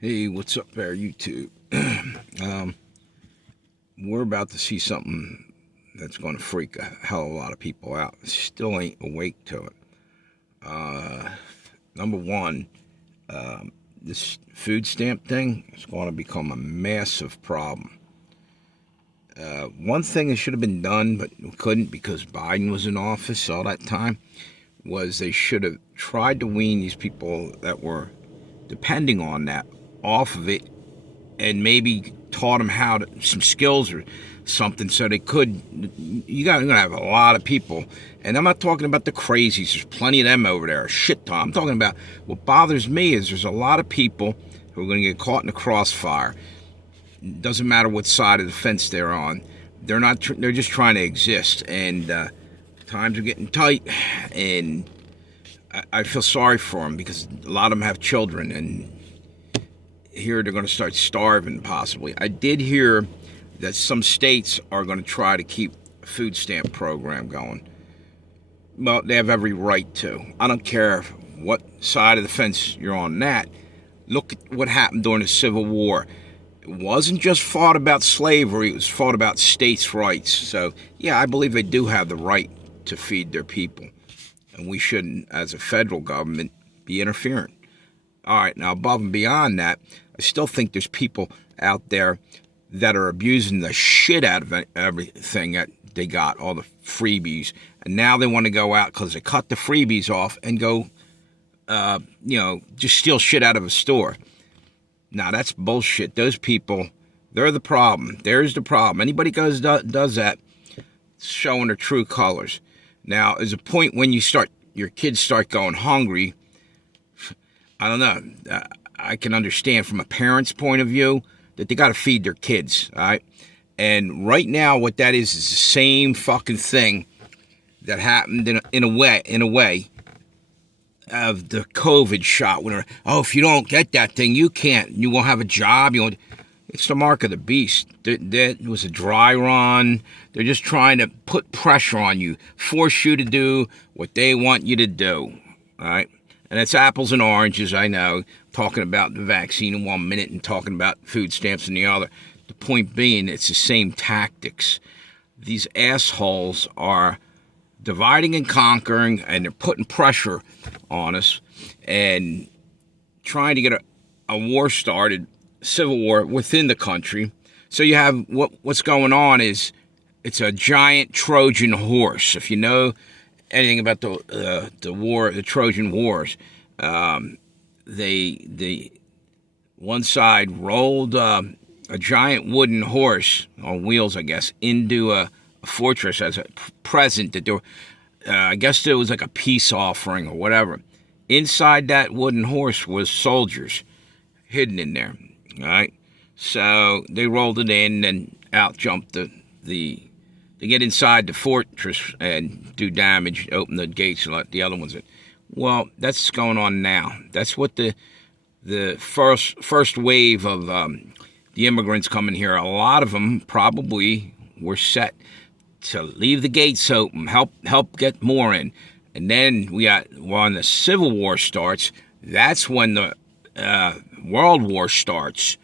Hey, what's up there, YouTube? um, we're about to see something that's going to freak a hell of a lot of people out. Still ain't awake to it. Uh, Number one, this food stamp thing is going to become a massive problem. One thing that should have been done, but couldn't because Biden was in office all that time, was they should have tried to wean these people that were depending on that off of it and maybe taught them some skills or something so they could. You're gonna have a lot of people, and I'm not talking about the crazies. There's plenty of them over there. Shit ton. I'm talking about what bothers me is there's a lot of people who are going to get caught in the crossfire. Doesn't matter what side of the fence they're on. They're not. They're just trying to exist, and times are getting tight, and I feel sorry for them because a lot of them have children, and here they're going to start starving possibly. I did hear that some states are going to try to keep a food stamp program going. Well, they have every right to. I don't care what side of the fence you're on that. Look at what happened during the Civil War. It wasn't just fought about slavery, it was fought about states' rights. So, yeah, I believe they do have the right to feed their people. And we shouldn't, as a federal government, be interfering. All right, now above and beyond that, I still think there's people out there that are abusing the shit out of everything that they got, all the freebies. And now they want to go out because they cut the freebies off and go, just steal shit out of a store. Now, that's bullshit. Those people, they're the problem. There's the problem. Anybody does that, it's showing their true colors. Now, there's a point when your kids start going hungry. I don't know. I can understand from a parent's point of view that they got to feed their kids, all right? And right now, what that is the same fucking thing that happened in a way of the COVID shot. When if you don't get that thing, you won't have a job. It's the mark of the beast. That was a dry run. They're just trying to put pressure on you, force you to do what they want you to do, all right? And it's apples and oranges, I know, talking about the vaccine in 1 minute and talking about food stamps in the other. The point being, it's the same tactics. These assholes are dividing and conquering, and they're putting pressure on us and trying to get a war started, civil war within the country. So you have what's going on is it's a giant Trojan horse. If you know anything about the war, the Trojan Wars, the one side rolled a giant wooden horse on wheels, I guess, into a fortress as a present that I guess there was like a peace offering or whatever. Inside that wooden horse was soldiers hidden in there. All right, so they rolled it in and out jumped they get inside the fortress and do damage, open the gates and let the other ones in. Well, that's going on now. That's what the first wave of the immigrants coming here, a lot of them probably were set to leave the gates open, help get more in. And then when the Civil War starts, that's when the World War starts.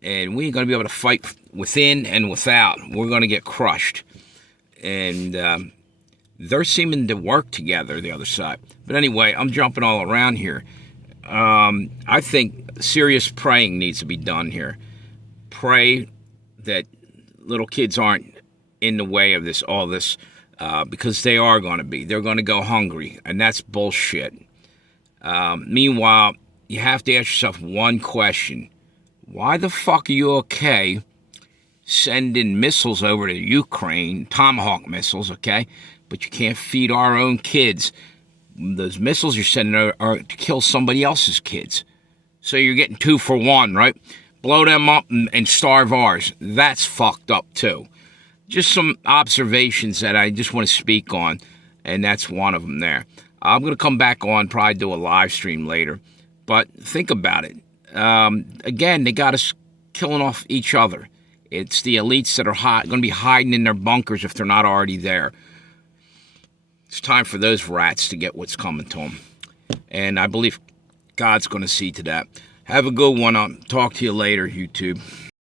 And we ain't going to be able to fight within and without. We're going to get crushed. And they're seeming to work together, the other side. But anyway, I'm jumping all around here. I think serious praying needs to be done here. Pray that little kids aren't in the way of all this, because they are going to be. They're going to go hungry, and that's bullshit. Meanwhile, you have to ask yourself one question. Why the fuck are you okay sending missiles over to Ukraine, Tomahawk missiles, okay? But you can't feed our own kids. Those missiles you're sending are to kill somebody else's kids. So you're getting 2 for 1, right? Blow them up and starve ours. That's fucked up too. Just some observations that I just want to speak on, and that's one of them there. I'm going to come back on, probably do a live stream later. But think about it. Again, they got us killing off each other. It's the elites that are going to be hiding in their bunkers if they're not already there. It's time for those rats to get what's coming to them. And I believe God's going to see to that. Have a good one. I'll talk to you later, YouTube.